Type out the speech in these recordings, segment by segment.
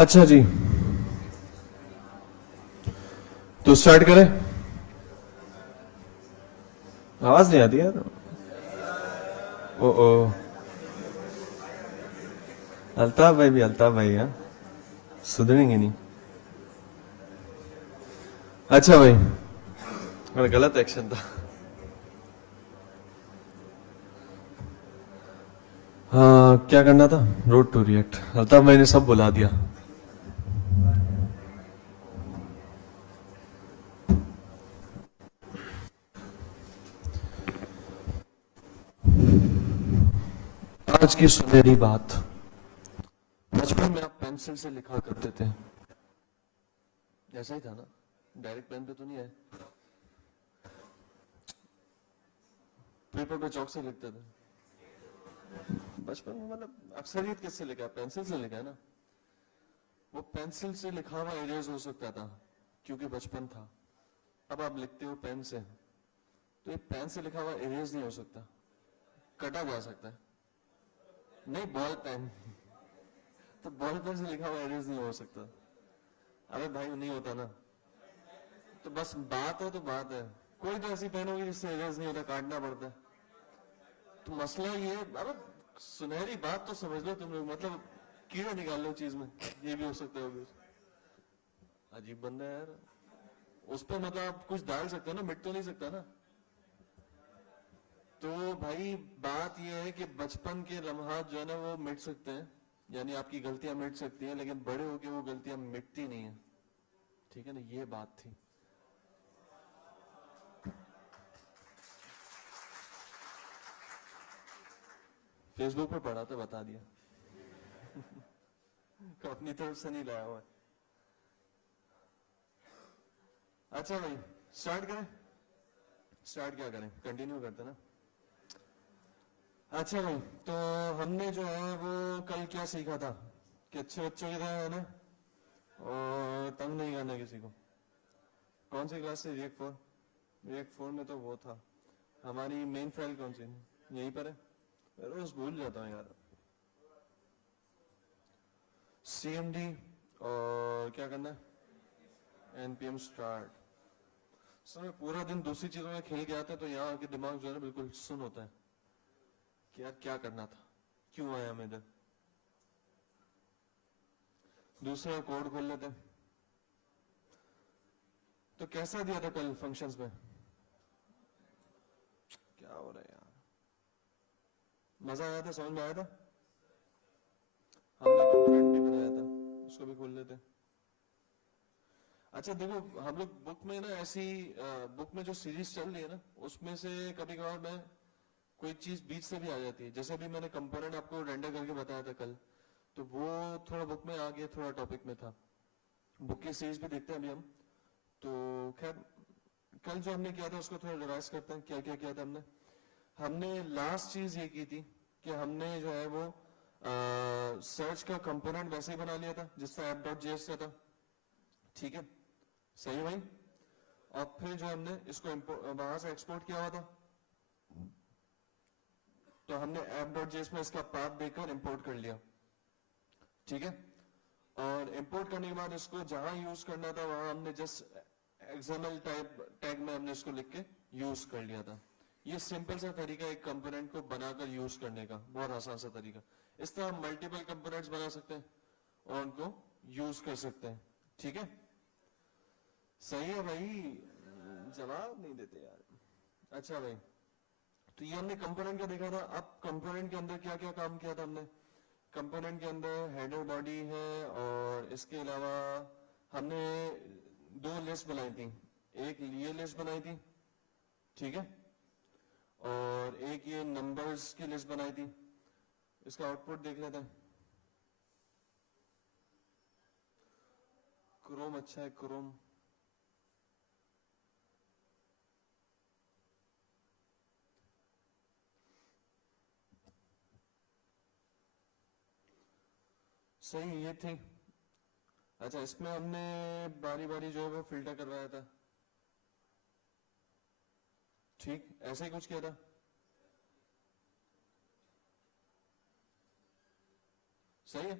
अच्छा जी, तो स्टार्ट करें। आवाज नहीं आती यार। ओ ओ, अल्ताफ भाई भी अल्ताफ भाई है, सुधरेंगे नहीं। अच्छा भाई, मेरा गलत एक्शन था। हाँ, क्या करना था? Road to react. अल्ताफ भाई ने सब बुला दिया। आज की सुनहरी बात। बचपन में आप पेंसिल से लिखा करते थे, ऐसा ही था ना? डायरेक्ट पेन पे तो नहीं है, पेपर पे चौक से लिखते थे बचपन में। मतलब अक्सरियत किससे लिखा है? पेंसिल से लिखा है ना। वो पेंसिल से लिखा हुआ इरेज हो सकता था क्योंकि बचपन था। अब आप लिखते हो पेन से, तो ये पेन से लिखा हुआ इरेज नहीं हो सकता, कटा जा सकता है। नहीं, बॉल पेन। तो बॉल पेन से लिखा हुआ इरेज नहीं हो सकता। अरे भाई नहीं होता ना। तो बस बात है तो बात है। कोई तो ऐसी पेन होगी जिससे इरेज नहीं होता, काटना पड़ता है। तो मसला ये, अब सुनहरी बात तो समझ लो तुम लोग, मतलब कीड़ा निकाल लो चीज में। ये भी हो सकता है। अजीब बंदा है यार। उस पर मतलब आप कुछ डाल सकते हो ना, मिट तो नहीं सकता ना। तो भाई बात यह है कि बचपन के लम्हात जो है ना वो मिट सकते हैं, यानी आपकी गलतियां मिट सकती हैं, लेकिन बड़े होके वो गलतियां मिटती नहीं है। ठीक है ना, ये बात थी। फेसबुक पे पढ़ा तो बता दिया। अपनी तरफ से नहीं लाया हुआ है। अच्छा भाई, स्टार्ट करें। स्टार्ट क्या करें, कंटिन्यू करते ना। अच्छा भाई, तो हमने जो है वो कल क्या सीखा था कि अच्छे बच्चों की तरह है ना, और तंग नहीं करना किसी को। कौन सी क्लास से? React four. रिएक्ट फोर में तो वो था। हमारी मेन फाइल कौन सी है? यहीं पर है। रोज भूल जाता हूँ यार। सीएमडी, और क्या करना है? NPM start. समय पूरा दिन दूसरी चीजों में खेल के आते हैं, तो यहाँ आके दिमाग जो है ना बिल्कुल सुन होता है कि यार क्या करना था, क्यों आया हम इधर। दूसरा कोड खोल लेते हैं। तो कैसा दिया था कल फंक्शंस में? क्या हो रहा है यार? मजा आया था? समझ में आया था? हमने कंपोनेंट भी बनाया था, उसको भी खोल लेते हैं। अच्छा देखो, हम लोग बुक में ना ऐसी, बुक में जो सीरीज चल रही है ना, उसमें से कभी कभार मैं कोई चीज बीच से भी आ जाती है। जैसे भी मैंने कंपोनेंट आपको रेंडर करके बताया था कल, तो वो थोड़ा बुक में आ गया, थोड़ा टॉपिक में था। बुक की सीरीज भी देखते हैं अभी हम। तो खैर, कल जो हमने किया था उसको थोड़ा रिवाइज करते हैं, क्या क्या किया था हमने। हमने लास्ट चीज ये की थी कि हमने जो है वो सर्च का कंपोनेंट वैसे ही बना लिया था जिससे ऐप डॉट जेएस का था। ठीक है, सही है भाई। और फिर जो हमने इसको वहां से एक्सपोर्ट किया हुआ था, तो हमने ऐप डॉट जेएस में इसका पाथ देकर इंपोर्ट कर लिया। ठीक है, और इंपोर्ट करने के बाद इसको जहां यूज करना था वहां हमने जस्ट एक्सएमएल टाइप टैग में हमने इसको लिख के यूज कर लिया था। ये सिंपल सा तरीका एक कंपोनेंट को बनाकर यूज करने का, बहुत आसान सा तरीका। इस तरह हम मल्टीपल कंपोनेंट्स बना सकते हैं और उनको यूज कर सकते हैं। ठीक है, सही है भाई। जवाब नहीं देते यार। अच्छा भाई, तो ये हमने कंपोनेंट का देखा था। अब कंपोनेंट के अंदर क्या क्या काम किया था हमने? कंपोनेंट के अंदर हेडर बॉडी है, और इसके अलावा हमने दो लिस्ट बनाई थी। एक ये लिस्ट बनाई थी, ठीक है, और एक ये नंबर्स की लिस्ट बनाई थी। इसका आउटपुट देख लेते हैं। क्रोम अच्छा है, क्रोम। सही, ये थी। अच्छा, इसमें हमने बारी बारी जो है वो फिल्टर करवाया था। ठीक, ऐसे ही कुछ किया था। सही है।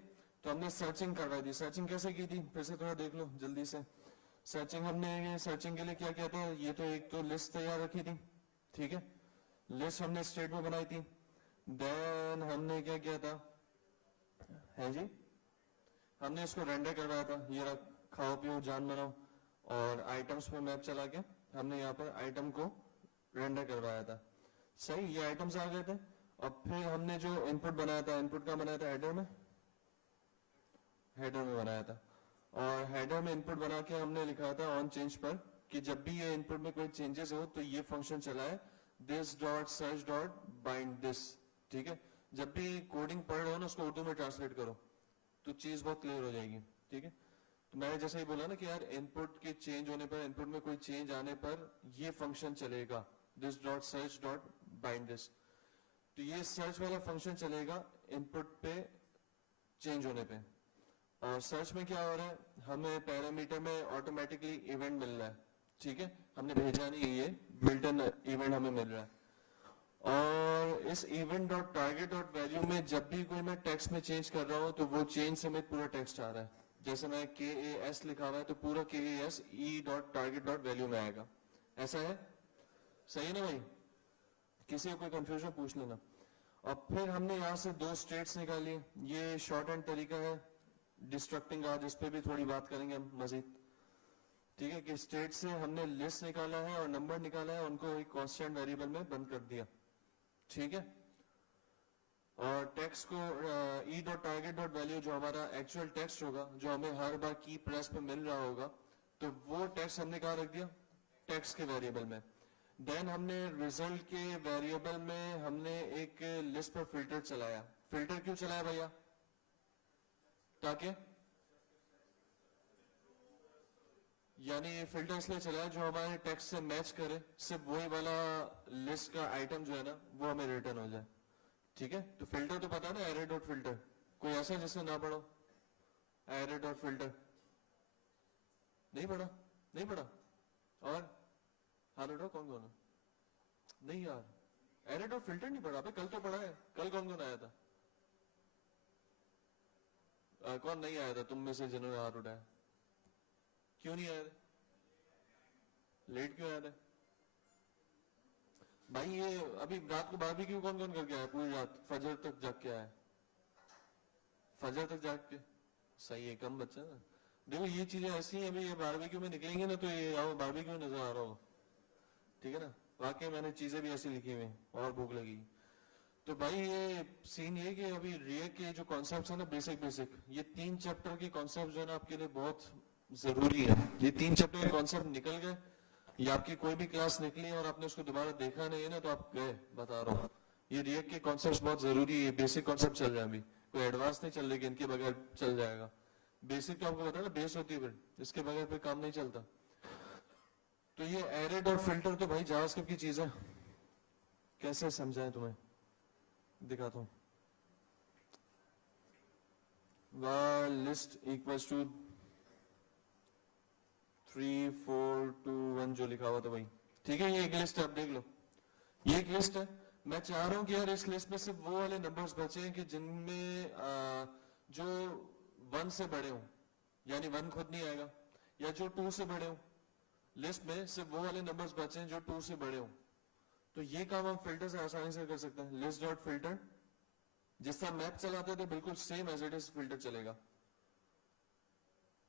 तो हमने सर्चिंग करवाई थी। सर्चिंग कैसे की थी फिर से थोड़ा देख लो जल्दी से। सर्चिंग हमने सर्चिंग के लिए क्या किया था, ये तो एक तो लिस्ट तैयार रखी थी, ठीक है, लिस्ट हमने स्टेट में बनाई थी। देन हमने क्या किया था, है जी, हमने इसको रेंडर करवाया था, ये रहा, खाओ पियो जान बनाओ, और आइटम्स पे मैप चला के हमने यहाँ पर आइटम को रेंडर करवाया था। सही, ये आइटम्स आ गए थे। और फिर हमने जो इनपुट बनाया था, इनपुट का बनाया था हेडर में, हेडर में बनाया था। और हेडर में इनपुट बना के हमने लिखा था ऑन चेंज पर कि जब भी ये इनपुट में कोई चेंजेस हो तो ये फंक्शन चलाए this dot search dot bind this, ठीक है। जब भी कोडिंग पढ़ रहे हो ना उसको उर्दू में ट्रांसलेट करो तो चीज बहुत क्लियर हो जाएगी, ठीक है। तो मैंने जैसे ही बोला ना कि यार इनपुट के चेंज होने पर, इनपुट में कोई चेंज आने पर ये फंक्शन चलेगा this dot search dot bind this. तो ये सर्च वाला फंक्शन चलेगा इनपुट पे चेंज होने पे। और सर्च में क्या हो रहा है, हमें पैरामीटर में ऑटोमेटिकली इवेंट मिल रहा है, ठीक है, हमने भेजा नहीं है, ये बिल्ट इन इवेंट हमें मिल रहा है। और इस event dot target dot value में जब भी कोई मैं टेक्स्ट में चेंज कर रहा हूं तो वो चेंज समेत पूरा टेक्स्ट आ रहा है। जैसे मैं KAS लिखा हुआ है तो पूरा KAS E dot target dot value में आएगा। ऐसा है, सही है ना भाई? किसी को कोई कंफ्यूजन पूछ लेना। और फिर हमने यहाँ से दो स्टेट्स निकाली, ये शॉर्ट हैंड तरीका है डिस्ट्रक्टिंग का, जिस पे भी थोड़ी बात करेंगे हम मजीद, ठीक है। कि स्टेट से हमने लिस्ट निकाला है और नंबर निकाला है, उनको एक कांस्टेंट वेरिएबल में बंद कर दिया, ठीक है। और टेक्स्ट को E dot target dot value जो हमारा एक्चुअल टेक्स्ट होगा, जो हमें हर बार की प्रेस पे मिल रहा होगा, तो वो टेक्स्ट हमने कहाँ रख दिया, टेक्स्ट के वेरिएबल में। देन हमने रिजल्ट के वेरिएबल में हमने एक लिस्ट पर फिल्टर चलाया। फिल्टर क्यों चलाया भैया? ताकि यानी ये फिल्टर इसलिए चलाया जो हमारे टेक्स्ट से मैच करे, सिर्फ वही वाला लिस्ट का आइटम जो है ना वो हमें रिटर्न हो जाए, ठीक है। तो फिल्टर तो पता ना, एरे डॉट फिल्टर, कोई ऐसा जिससे ना पढ़ो, एरे डॉट फिल्टर नहीं पढ़ा? नहीं पढ़ा? और हाथ उठाओ कौन कौन है? नहीं यार, एरे डॉट फिल्टर नहीं पढ़ा, कल तो पढ़ा है। कल कौन कौन आया था? कौन नहीं आया था तुम में से जिन्होंने हाथ उठाया? क्यों नहीं आया थे? लेट क्यों आया था भाई? ये अभी रात को बारबेक्यू कौन कौन करके आया? पूरी रात फजर तक जाग के आया? फजर तक जाग के? सही है, कम बच्चा ना। देखो ये चीजें ऐसी हैं, अभी ये बारबेक्यू में निकलेंगे ना तो ये आओ बारबेक्यू में नजर आ रहा हो, ठीक है ना। वाकई मैंने चीजें भी ऐसी लिखी हुई और भूख लगी। तो भाई ये सीन ये कि अभी रिएक्ट के जो कॉन्सेप्ट्स है ना, बेसिक बेसिक, ये 3 चैप्टर के कॉन्सेप्ट जो है ना आपके लिए बहुत जरूरी है। ये 3 चैप्टर के कॉन्सेप्ट निकल गए, या आपकी कोई भी क्लास निकली और आपने उसको दोबारा देखा नहीं है ना तो आप गए, बता रहा हूँ। ये रिएक्ट के कॉन्सेप्ट बहुत जरूरी है, बेसिक कॉन्सेप्ट चल रहा है अभी, कोई एडवांस नहीं चल रही, इनके बगैर चल जाएगा। बेसिक तो आपको पता है ना, बेस होती है, फिर इसके बगैर फिर काम नहीं चलता। तो ये एरेड और फिल्टर तो भाई जावास्क्रिप्ट की चीज है, कैसे समझाएं तुम्हें, दिखाता हूं। var list equals to 3 4 2 1 जो लिखा हुआ था भाई, ठीक है। ये एक लिस्ट है, आप देख लो, ये एक लिस्ट है। मैं चाह रहा हूं कि यार इस लिस्ट में सिर्फ वो वाले नंबर्स बचे हैं कि जिनमें जो 1 से बड़े हों, यानी 1 खुद नहीं आएगा, या जो 2 से बड़े हों। लिस्ट में सिर्फ वो वाले नंबर्स बचे हैं जो 2 से बड़े हों। तो ये काम हम फिल्टर से आसानी से कर सकते हैं। लिस्ट डॉट फिल्टर, जिस तरह मैप चलाते थे बिल्कुल same as it is filter चलेगा,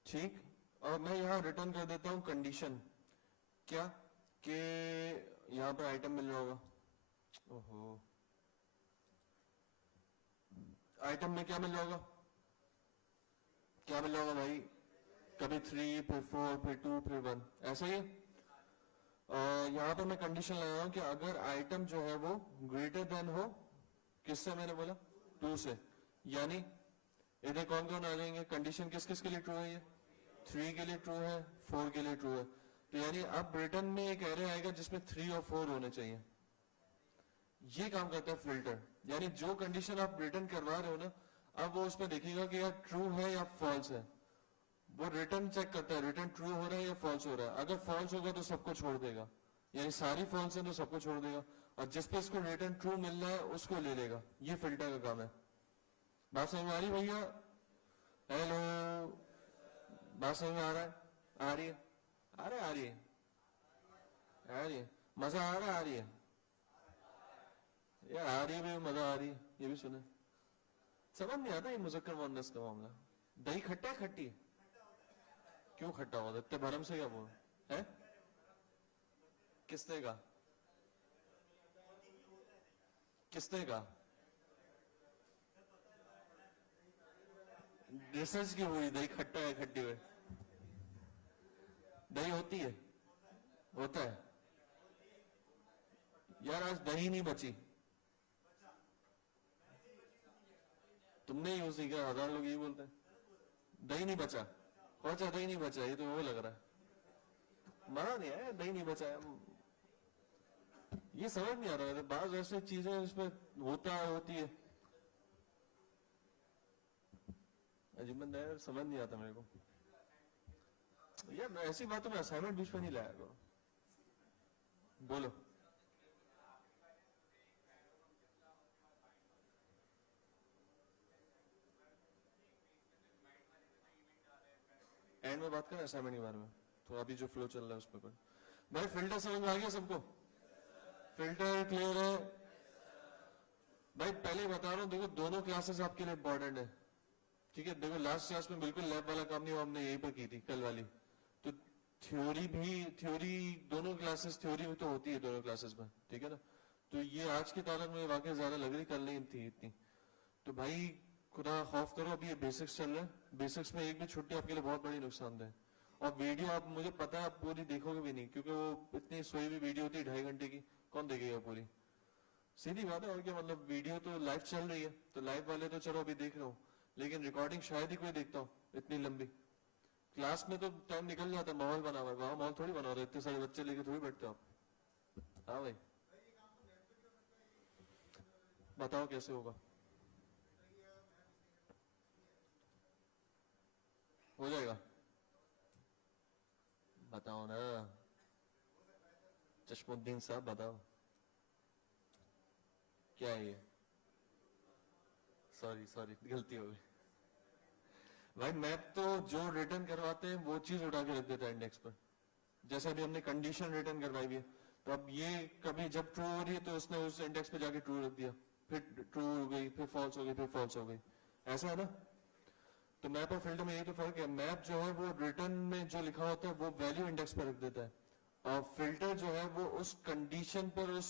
ठीक। और मैं यहां रिटर्न कर देता हूं कंडीशन, क्या कि यहां पर आइटम मिल रहा होगा। ओहो, आइटम में क्या मिल रहा होगा? क्या मिल रहा होगा भाई? कभी 3 फिर 4 फिर 2 फिर 1, ऐसा ही है। यहां पर मैं कंडीशन लगा हूं कि अगर आइटम जो है वो ग्रेटर देन हो, किससे मैंने बोला? 2 से। यानी इधर कौन कौन आ जाएंगे? कंडीशन किस किस के लिए ट्रू है? ये 3 के लिए ट्रू है, 4 के लिए ट्रू है। तो यानी अब रिटर्न में एक एरे आएगा जिसमें 3 और 4 होने चाहिए। ये काम करता है फिल्टर, यानी जो कंडीशन आप रिटर्न करवा रहे हो ना, अब वो उसमें देखेगा कि यार ट्रू है या फॉल्स है। वो रिटर्न चेक करता है, रिटर्न ट्रू हो रहा है या फॉल्स हो रहा है। अगर फॉल्स होगा तो सबको छोड़ देगा, यानी सारी फॉल्स है तो सबको छोड़ देगा, और जिस पे इसको रिटर्न ट्रू मिल रहा है उसको ले लेगा। ये फिल्टर का काम है। बात समझ में आ रही भैया? हेलो, बात समझ में आ रहा है? आ रही है? आ रहा है? आ रही है? आ रही है? मजा आ रहा है? आ रही है? यार आ रही है भी, मजा आ रही है, ये भी सुने। समझ नहीं आता ये मुजक्कर मुअन्नस का मामला। दही खट्टा है खट्टी है? क्यों खट्टा होगा? इतने भरम से क्या बोल है? किसने कहा? किसने कहा? रिसर्च की हुई दही खट्टा है खट्टी है? दही होती है? होता है? यार आज दही नहीं बची। तुमने यूज नहीं किया, हजार लोग यही बोलते हैं। दही नहीं बचा? कौन सा दही नहीं बचा? ये तो वो लग रहा है मना नहीं है, दही नहीं बचा है। ये समझ नहीं आ रहा है, बाज ऐसे चीजें इसमें होता है, होती है। अजीब बंदा है, समझ नहीं आता मेरे को। यार ऐसी बातों में असाइनमेंट बीच में नहीं लाया करो। बोलो। एंड में बात करें असाइनमेंट के बारे में, तो अभी जो फ्लो चल रहा है उस पर। भाई फिल्टर समझ में आ गया सबको? फिल्टर क्लियर है? भाई पहले बता रहा हूँ, देखो दोनों क्लासेस आपके लिए इंपॉर्टेंट है। ठीक है, देखो लास्ट क्लास में बिल्कुल लैब वाला काम नहीं हुआ, हमने यहीं पर की थी कल वाली। तो थ्योरी दोनों क्लासेस, थ्योरी में तो होती है दोनों क्लासेस में, ठीक है ना। तो ये आज की तारीख में वाकई ज्यादा लग रही, कल नहीं थी इतनी। तो भाई खुदा खौफ करो, अभी ये बेसिक्स चल रहे हैं, बेसिक्स में एक भी छुट्टी आपके लिए बहुत बड़ी नुकसानदेह है। और वीडियो आप, मुझे पता है आप पूरी देखोगे भी नहीं, क्योंकि वो इतनी सोई हुई वीडियो होती है 2.5 घंटे की, कौन देखेगा पूरी? सीधी बात है, और क्या मतलब, वीडियो तो लाइव चल रही है, तो लाइव वाले तो चलो अभी देख रहे हो, लेकिन रिकॉर्डिंग शायद ही कोई देखता हो इतनी लंबी। क्लास में तो टाइम निकल जाता है, माहौल बना हुआ है, वहां माहौल थोड़ी बना रहे, इतने सारे बच्चे लेके थोड़ी बैठते हो आप। हाँ भाई, बताओ कैसे होगा? हो जाएगा? बताओ ना, चश्मुद्दीन साहब बताओ, क्या है ये? सॉरी सॉरी, गलती हो गई। भाई मैप तो जो रिटर्न करवाते हैं वो चीज उठा के रख देता है इंडेक्स पर। जैसे अभी हमने कंडीशन रिटर्न करवाई हुई है, तो अब ये कभी जब ट्रू हो रही है तो उसने उस इंडेक्स पे जाके ट्रू रख दिया, फिर ट्रू हो गई, फिर फॉल्स हो गई, फिर फॉल्स हो गई। ऐसा है ना? तो मैप और फिल्टर में यही तो फर्क है, मैप जो है वो रिटर्न में जो लिखा होता है वो वैल्यू इंडेक्स पर रख देता है, और फिल्टर जो है वो उस कंडीशन पर उस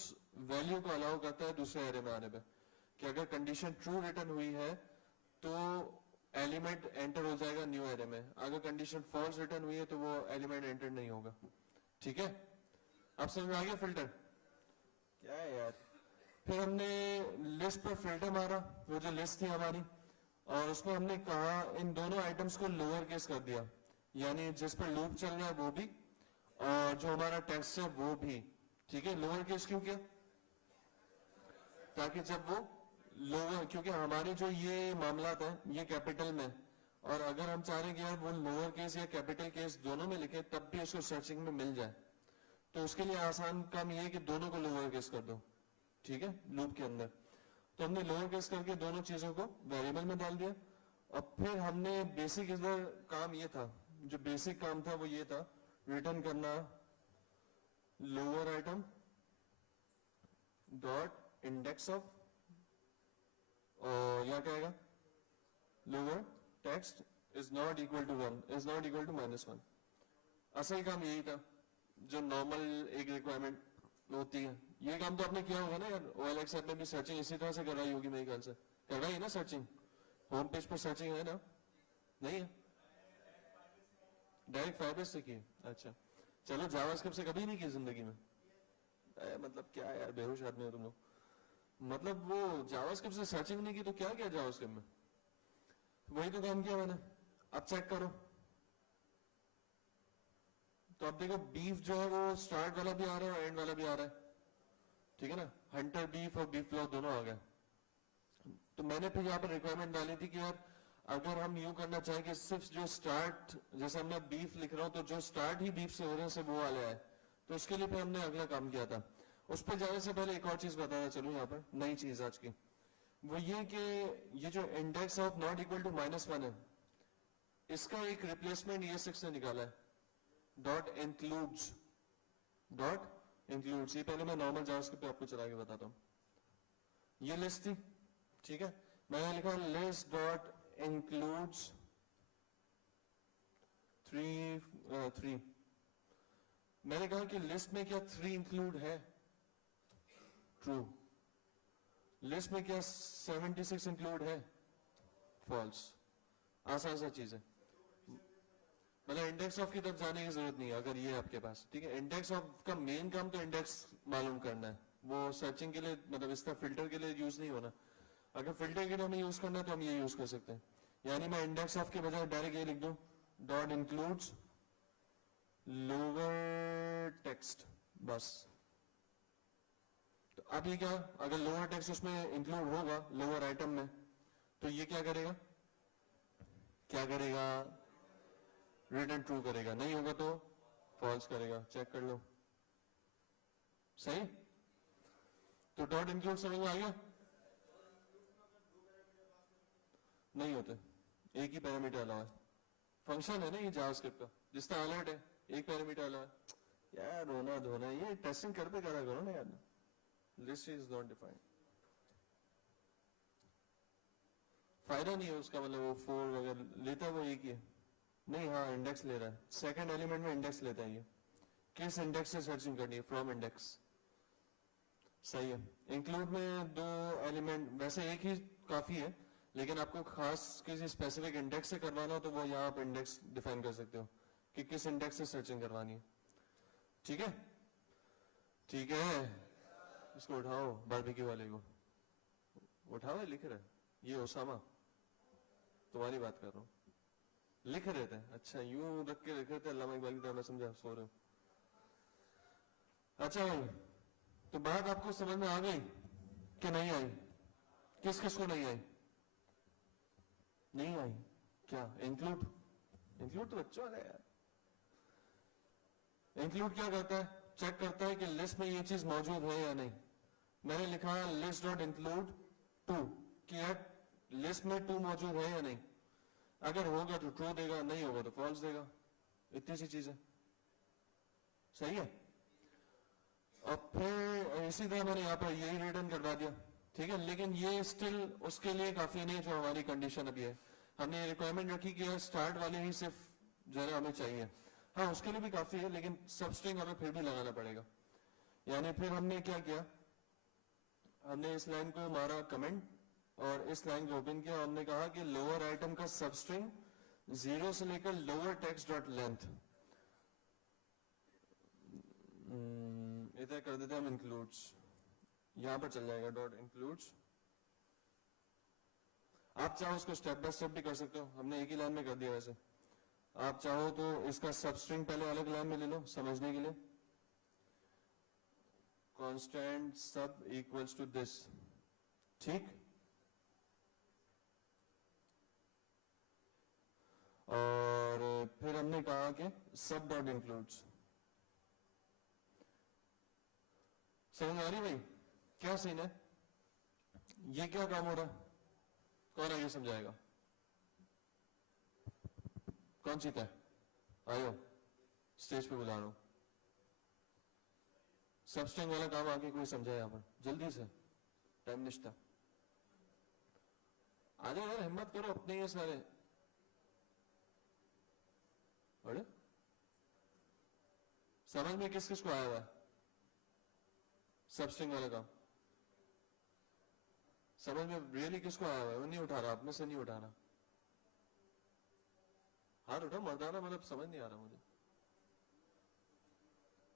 वैल्यू को अलाउ करता है दूसरे एरे में आने पे, कि अगर कंडीशन ट्रू रिटर्न हुई है तो एलिमेंट एंटर हो जाएगा न्यू एरे में, अगर कंडीशन फॉल्स रिटर्न हुई है तो वो एलिमेंट एंटर नहीं होगा। ठीक है, अब समझ में आ गया फिल्टर क्या है यार? फिर हमने लिस्ट पर फिल्टर मारा, वो जो लिस्ट थी हमारी, और उसमें हमने कहा इन दोनों आइटम्स को लोअर केस कर दिया, यानी जिस पर लूप चल रहा है वो भी, और जो हमारा टेक्स्ट है वो भी। ठीक है, लोअर केस क्यों किया? ताकि जब वो लोअर, क्योंकि हमारे जो ये मामला था ये कैपिटल में, और अगर हम चाह रहे हैं कि यार वो लोअर केस या कैपिटल केस दोनों में लिखे तब भी उसको सर्चिंग में मिल जाए, तो उसके लिए आसान काम ये है कि दोनों को लोअर केस कर दो। ठीक है, लूप के अंदर। तो हमने लोअर केस करके दोनों चीजों को वेरिएबल में डाल दिया, और फिर हमने बेसिक इधर काम ये था, जो बेसिक काम था वो ये था, रिटर्न करना lower item dot index of, और यहाँ क्या आएगा, lower text is not equal to 1, is not equal to -1। असल काम यही था जो नॉर्मल एक रिक्वायरमेंट होती है। ये काम तो आपने किया होगा ना यार, OLX ऐप में भी सर्चिंग इसी तरह से कराई होगी मेरे ख्याल से, कराई है ना सर्चिंग? होम पेज पर सर्चिंग है ना? नहीं है? डायरेक्ट फाइबर्स से की है? अच्छा, चलो जावास्क्रिप्ट से कभी नहीं की जिंदगी में? मतलब क्या यार, बेहोश आदमी हो तुम लोग। मतलब वो जावास्क्रिप्ट से सर्चिंग नहीं की तो क्या किया जावास्क्रिप्ट में? वही तो काम किया मैंने। अब चेक करो, तो अब देखो बीफ जो है वो स्टार्ट वाला भी आ रहा है और एंड वाला भी आ रहा है, ठीक है ना। हंटर बीफ और बीफ फ्लॉ दोनों आ गए। तो मैंने फिर यहाँ पर रिक्वायरमेंट डाली थी कि यार अगर हम यूं करना चाहें कि सिर्फ जो स्टार्ट, जैसे हमने बीफ लिख रहा हूं तो जो स्टार्ट ही बीफ से हो रहे हैं सिर्फ वो वाले आए, तो उसके लिए फिर हमने अगला काम किया था। उस पर जाने से पहले एक और चीज बताना चलूं यहाँ पर, नई चीज आज की, वो ये कि ये जो index of not equal to -1 है, इसका एक रिप्लेसमेंट ये 6 ने निकाला है, .includes, ये पहले मैं नॉर्मल जावास्क्रिप्ट पे आपको चला के बताता हूँ। ये लिस्ट थी, ठीक है, मैंने लिखा लिस्ट डॉट इंक्लूड्स 3, मैंने कहा कि लिस्ट में क्या 3 इंक्लूड है, ट्रू। लिस्ट में क्या 76 इंक्लूड है, फॉल्स। आसान सा चीज है, मतलब इंडेक्स ऑफ की तरफ जाने की जरूरत नहीं है अगर ये आपके पास, ठीक है। इंडेक्स ऑफ का मेन काम तो इंडेक्स मालूम करना है, वो सर्चिंग के लिए, मतलब इस तरह फिल्टर के लिए यूज नहीं होना। अगर फिल्टर के लिए हमें यूज करना है तो हम ये यूज कर सकते हैं, यानी मैं इंडेक्स ऑफ के बजाय डायरेक्ट ये लिख दूं, डॉट इंक्लूड्स लोअर टेक्स्ट, बस। तो अब ये क्या, अगर लोअर टेक्स्ट उसमें इंक्लूड होगा लोअर आइटम में, तो ये क्या करेगा, रिटर्न ट्रू करेगा, नहीं होगा तो फॉल्स करेगा। चेक कर लो, सही। तो डॉट इंक्लूड समझ में आ गया? नहीं होते, एक ही पैरामीटर अलावा है, फंक्शन है ना ये जावास्क्रिप्ट का, जिसका अलर्ट है एक पैरामीटर अलावा है। यार रोना धोना, ये टेस्टिंग करते करा करो ना यार। लिस्ट इज नॉट डिफाइंड, फायदा नहीं है उसका, मतलब वो 4 वगैरह लेता है वो एक ही है नहीं। हाँ इंडेक्स ले रहा है, सेकंड एलिमेंट में इंडेक्स लेता है ये, किस इंडेक्स से सर्चिंग करनी है, फ्रॉम इंडेक्स, सही है। इंक्लूड में 2 एलिमेंट, वैसे एक ही काफी है, लेकिन आपको खास किसी स्पेसिफिक इंडेक्स से करवाना हो तो वो यहाँ आप इंडेक्स डिफाइन कर सकते हो कि किस इंडेक्स से सर्चिंग करवानी है, ठीक है। ठीक है, इसको उठाओ, बारबेक्यू वाले को उठाओ, लिख रहा है ये ओसामा, तुम्हारी बात कर रहा हूँ, लिख रहे थे। अच्छा यूं रख के लिख रहे थे, अल्लामा इकबाल की तरह, मैं समझा सो रहे हो। अच्छा भाई, तो बात आपको समझ में आ गई कि नहीं आई? किस किस को नहीं आई? नहीं आई क्या? इंक्लूड तो बच्चों वाला है यार। इंक्लूड क्या करता है, चेक करता है कि लिस्ट में ये चीज मौजूद है या नहीं। मैंने लिखा लिस्ट डॉट इंक्लूड 2, कि यार लिस्ट में 2 मौजूद है या नहीं, अगर होगा तो ट्रू देगा, नहीं होगा तो फॉल्स देगा, इतनी सी चीज है, सही है। और फिर इसी तरह मैंने यहाँ पर यही रिटर्न करवा दिया, ठीक है। लेकिन ये स्टिल उसके लिए काफी नहीं जो हमारी कंडीशन अभी है। हमने रिक्वायरमेंट रखी कि स्टार्ट वाले ही सिर्फ जो है हमें चाहिए, हाँ उसके लिए भी काफी है, लेकिन सबस्ट्रिंग हमें फिर भी लगाना पड़ेगा। यानी फिर हमने क्या किया, हमने इस लाइन को मारा कमेंट और इस लाइन को ओपन किया, हमने कहा कि लोअर आइटम का सबस्ट्रिंग 0 से लेकर लोअर टेक्स्ट डॉट लेंथ, इधर कर देते हैं हम इंक्लूड्स, यहां पर चल जाएगा डॉट इंक्लूड्स। आप चाहो उसको स्टेप बाय स्टेप भी कर सकते हो, हमने एक ही लाइन में कर दिया। वैसे आप चाहो तो इसका सबस्ट्रिंग पहले अलग लाइन में ले लो समझने के लिए, कांस्टेंट सब इक्वल्स टू दिस, ठीक। और फिर हमने कहा कि सब डॉट इंक्लूड्स, समझ आ रही भाई क्या सीन है? ये क्या काम हो रहा है, कौन आगे समझाएगा? कौन सीता है? आयो, स्टेज पे बुला रहा हूं। सबस्ट्रिंग वाला काम आगे कोई समझाए यहां पर जल्दी से, टाइम निष्ठा। आ जाओ यार, हिम्मत करो, अपने ये सारे। अरे समझ में किस किस को आया हुआ है सबस्ट्रिंग वाला काम? समझ में रियली किसको आया हुआ है? वो नहीं उठा रहा, अपने से नहीं उठा रहा, हाथ उठा मर्दाना, मतलब समझ नहीं आ रहा मुझे।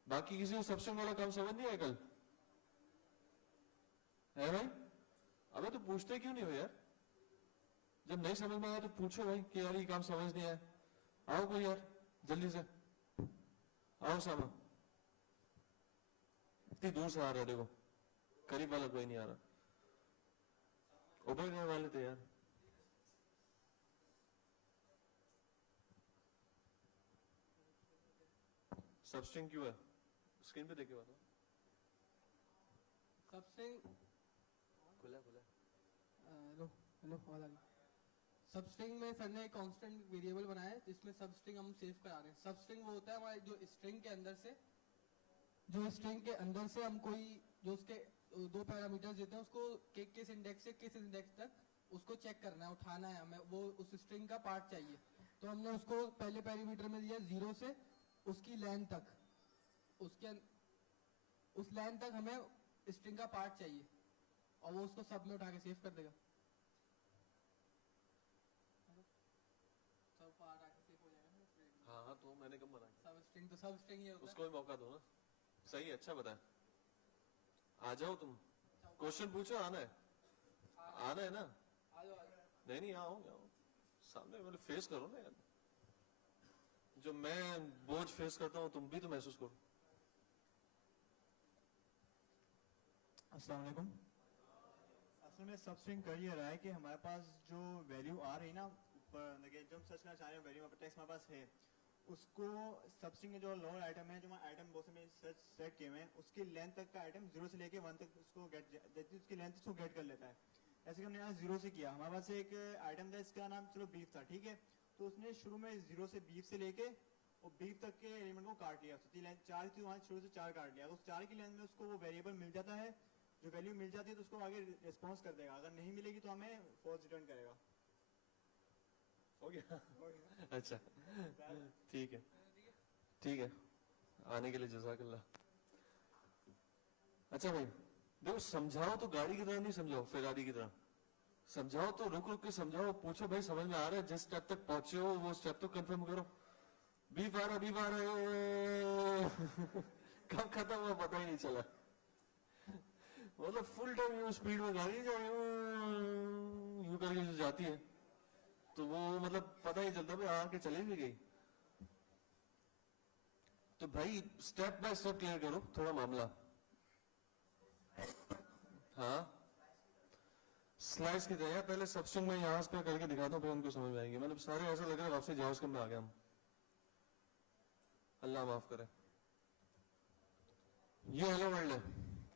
बाकी किसी को सबस्ट्रिंग वाला काम समझ नहीं आया कल है भाई? अबे तो पूछते क्यों नहीं हो यार? जब नहीं समझ में आया तो पूछो भाई कि यार ये काम समझ नहीं आया। आओ कोई यार जल्दी से आओ सामा, इतनी दूर से आ रहा है, देखो करीब वाला कोई नहीं आ रहा, उभर गए वाले थे यार। सबस्ट्रिंग क्यों है? स्क्रीन पे देखे बताओ। सबस्ट्रिंग खुला हेलो हेलो, सबस्ट्रिंग में सर ने एक कांस्टेंट वेरिएबल बनाया इसमें सब स्ट्रिंग हम सेव करा रहे हैं। सब स्ट्रिंग वो होता है हमारे जो स्ट्रिंग के अंदर से, जो स्ट्रिंग के अंदर से हम कोई जो उसके दो पैरामीटर्स देते हैं उसको किस इंडेक्स से किस इंडेक्स तक उसको चेक करना है, उठाना है हमें, वो उस स्ट्रिंग का पार्ट चाहिए। तो हमने उसको पहले पैरामीटर में दिया 0 से उसकी लेंथ तक, उसके उस लेंथ तक हमें स्ट्रिंग का पार्ट चाहिए और वो उसको सब में उठा के सेव कर देगा। सब पार्ट आके सेव हो जाएगा ना स्ट्रिंग। हाँ तो मैंने कब मना सब स्ट्रिंग तो सब स्ट्रिंग ही होता है। उसको भी मौका दो ना। सही है, अच्छा बताया। आ जाओ तुम, क्वेश्चन पूछो। आना है, आना है ना? आ जाओ। नहीं आओ सामने, मतलब फेस करो ना यार। जो मैं बोझ फेस करता हूँ तुम भी तो महसूस करो। अस्सलाम वालेकुम। असल में सब स्ट्रिंग कर ये रहा है कि हमारे पास जो वैल्यू आ रही ना ऊपर, जो हम सर्च करना चाह रहे हैं वैल्यू टेक्स्ट हमारे पास है, उसको सब स्ट्रिंग के जो लोअर आइटम है, जो आइटम बहुत में सर्च सेट किए हुए हैं, उसकी लेंथ तक का आइटम 0 से लेके 1 तक उसको गेट, उसकी लेंथ उसको गेट कर लेता है। ऐसे कि हमने यहाँ 0 से किया, हमारे पास एक आइटम था इसका नाम चलो बीफ था, ठीक है। तो उसने शुरू में 0 से बीफ से लेके और बीफ तक के एलिमेंट को काट लिया, उसकी लेंथ 4 थी, वहाँ शुरू से 4 काट लिया। उस 4 की लेंथ में उसको वो वेरिएबल मिल जाता है, जो वैल्यू मिल जाती है तो उसको आगे रिस्पॉन्स कर देगा, अगर नहीं मिलेगी तो हमें फॉल्स रिटर्न करेगा। हो गया? अच्छा ठीक है, ठीक है, आने के लिए जज़ाकल्लाह। अच्छा भाई देखो, समझाओ तो गाड़ी की तरह नहीं समझाओ, फेरारी की तरह समझाओ। तो रुक रुक के समझाओ, पूछो भाई समझ में आ रहा है, जिस स्टेप तक पहुंचे हो वो स्टेप तो कंफर्म करो। बीफ आ रहा है कब खत्म हुआ पता ही नहीं चला। मतलब फुल टाइम यूं स्पीड में गाड़ी यूं करके जो जाती है तो वो मतलब पता ही चलता भाई आके चली भी गई। तो भाई स्टेप बाय स्टेप क्लियर करो थोड़ा मामला। हाँ स्लाइड्स की तरह, पहले सबस्ट्रिंग में यहां पे करके दिखाता हूँ फिर उनको समझ में आएंगे। मतलब सारे ऐसा लग रहा है वापसी जावास्क्रिप्ट में आ गए हम, अल्लाह माफ करे। ये हेलो वर्ल्ड है,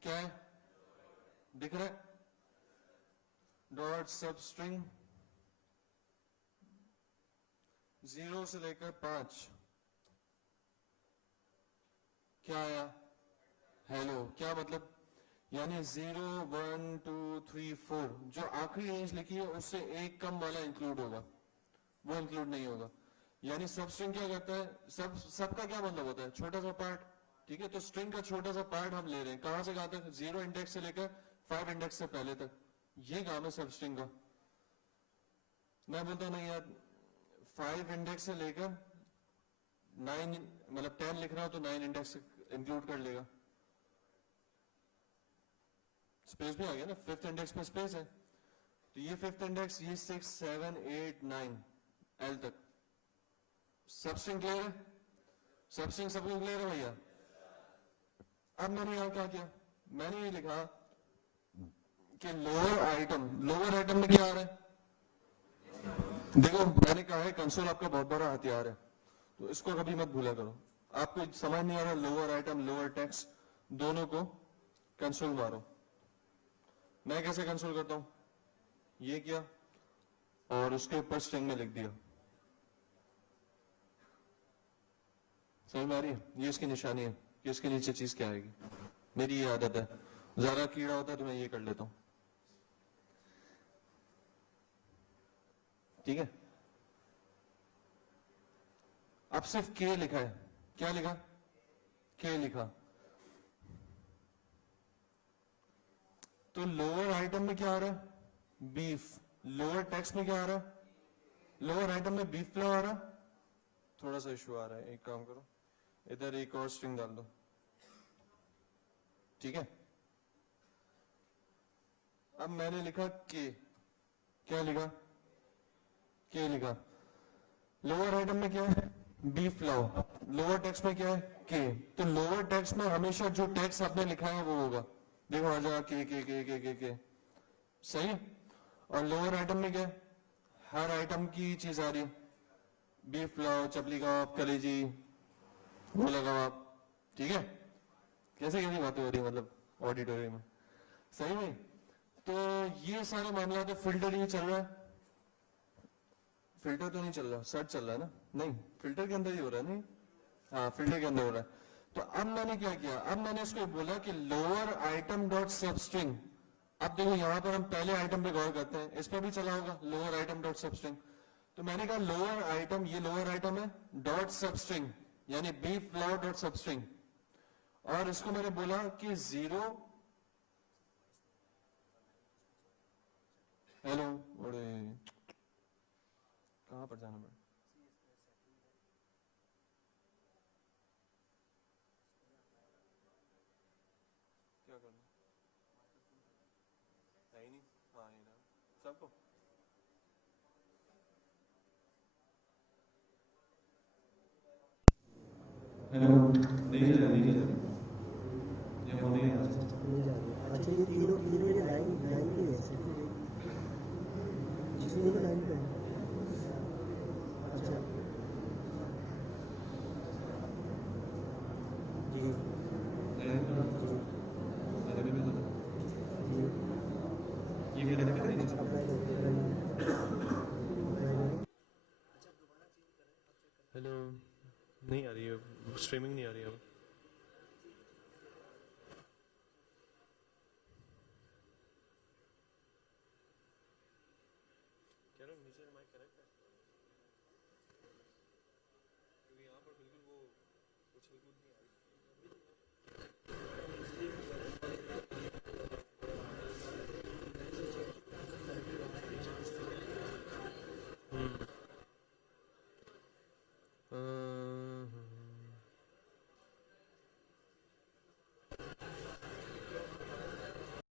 क्या है दिख रहा है? डॉट सबस्ट्रिंग 0 से लेकर 5, क्या आया? हेलो। क्या मतलब? यानी 0 1 2 3 4 जो आखिरी रेंज लिखी है उससे एक कम वाला इंक्लूड होगा, वो इंक्लूड नहीं होगा। यानी सब स्ट्रिंग क्या करता है, सबका क्या मतलब होता है? छोटा सा पार्ट, ठीक है। तो स्ट्रिंग का छोटा सा पार्ट हम ले रहे हैं, कहां से कहां तक? 0 इंडेक्स से लेकर 5 इंडेक्स से पहले तक, ये काम है सब स्ट्रिंग का। मैं बोलता नहीं यार 5 इंडेक्स से लेकर 9 मतलब 10 लिख रहा हो तो 9 इंडेक्स इंक्लूड कर लेगा। स्पेस भी आ गया ना, 5th इंडेक्स पे स्पेस है तो ये 5th इंडेक्स, ये 6 7 8 9 एल तक सब स्ट्रिंग क्लियर है? सब स्ट्रिंग सबको क्लियर है भैया? अब मैंने यहां क्या किया, मैंने ये लिखा कि लोअर आइटम में क्या आ रहा है? देखो मैंने कहा है कंसोल आपका बहुत बड़ा हथियार है, तो इसको कभी मत भूला करो। आपको समझ नहीं आ रहा, लोअर आइटम लोअर टेक्स्ट दोनों को कंसोल मारो। मैं कैसे कंसोल करता हूं, ये किया और उसके ऊपर स्ट्रिंग में लिख दिया। समझ में आ रही है? ये इसकी निशानी है कि इसके नीचे चीज क्या आएगी। मेरी ये आदत है, ज्यादा कीड़ा होता है तो मैं ये कर लेता हूं, ठीक है। अब सिर्फ के लिखा है, क्या लिखा? के लिखा। तो लोअर आइटम में क्या आ रहा है? बीफ। लोअर टेक्स्ट में क्या आ रहा है? लोअर आइटम में बीफ फ्लो आ रहा है। थोड़ा सा इशू आ रहा है, एक काम करो इधर एक और स्ट्रिंग डाल दो, ठीक है। अब मैंने लिखा के, क्या लिखा? के लिखा। लोअर आइटम में क्या है? Beef flow. लोअर टेक्स्ट में क्या है? के। तो लोअर टेक्स्ट में हमेशा जो टेक्स्ट आपने लिखा है वो होगा। देखो आ जाएगा के सही है। और लोअर आइटम में क्या है? हर आइटम की चीज आ रही है, बीफ फ्लो, चपली कबाब, कलेजी, गोला कबाब, ठीक है। कैसे कैसी बातें हो रही है मतलब ऑडिटोरियम में, सही में। तो ये सारे मामला तो फिल्टर ही चल रहा है, फिल्टर तो नहीं चल रहा, सर्च चल रहा है ना? नहीं, फिल्टर के अंदर ही हो रहा है नहीं? हाँ, फिल्टर के अंदर हो रहा है। तो अब मैंने क्या किया, अब मैंने इसको बोला कि लोअर आइटम डॉट सब स्ट्रिंग। अब देखो यहां पर हम पहले आइटम पे गौर करते हैं, इस पर भी चला होगा लोअर आइटम डॉट सब स्ट्रिंग। तो मैंने कहा लोअर आइटम, ये लोअर आइटम है, डॉट सब स्ट्रिंग यानी बीफ फ्लावर डॉट सब स्ट्रिंग, और इसको मैंने बोला कि 0 हेलो, अरे कहां पर जाना पड़ा? क्या करना है ही नहीं? हाँ, ये ना सबको हेलो, नहीं जा रही, नहीं जा रही, ये हो नहीं रहा। नहीं जा रही। अच्छा ये तीनों तीनों ये लाइन लाइन पे है सर, इसमें तो लाइन पे है। अच्छा जी लाइन पर जी अरे में तो जी ये क्या दिक्कत है? अप्लाई करके हेलो, नहीं आ रही है, स्ट्रीमिंग नहीं आ रही है अब। कह रहा हूँ नीचे माइक कनेक्ट है, क्योंकि यहाँ पर बिल्कुल वो उछल कूद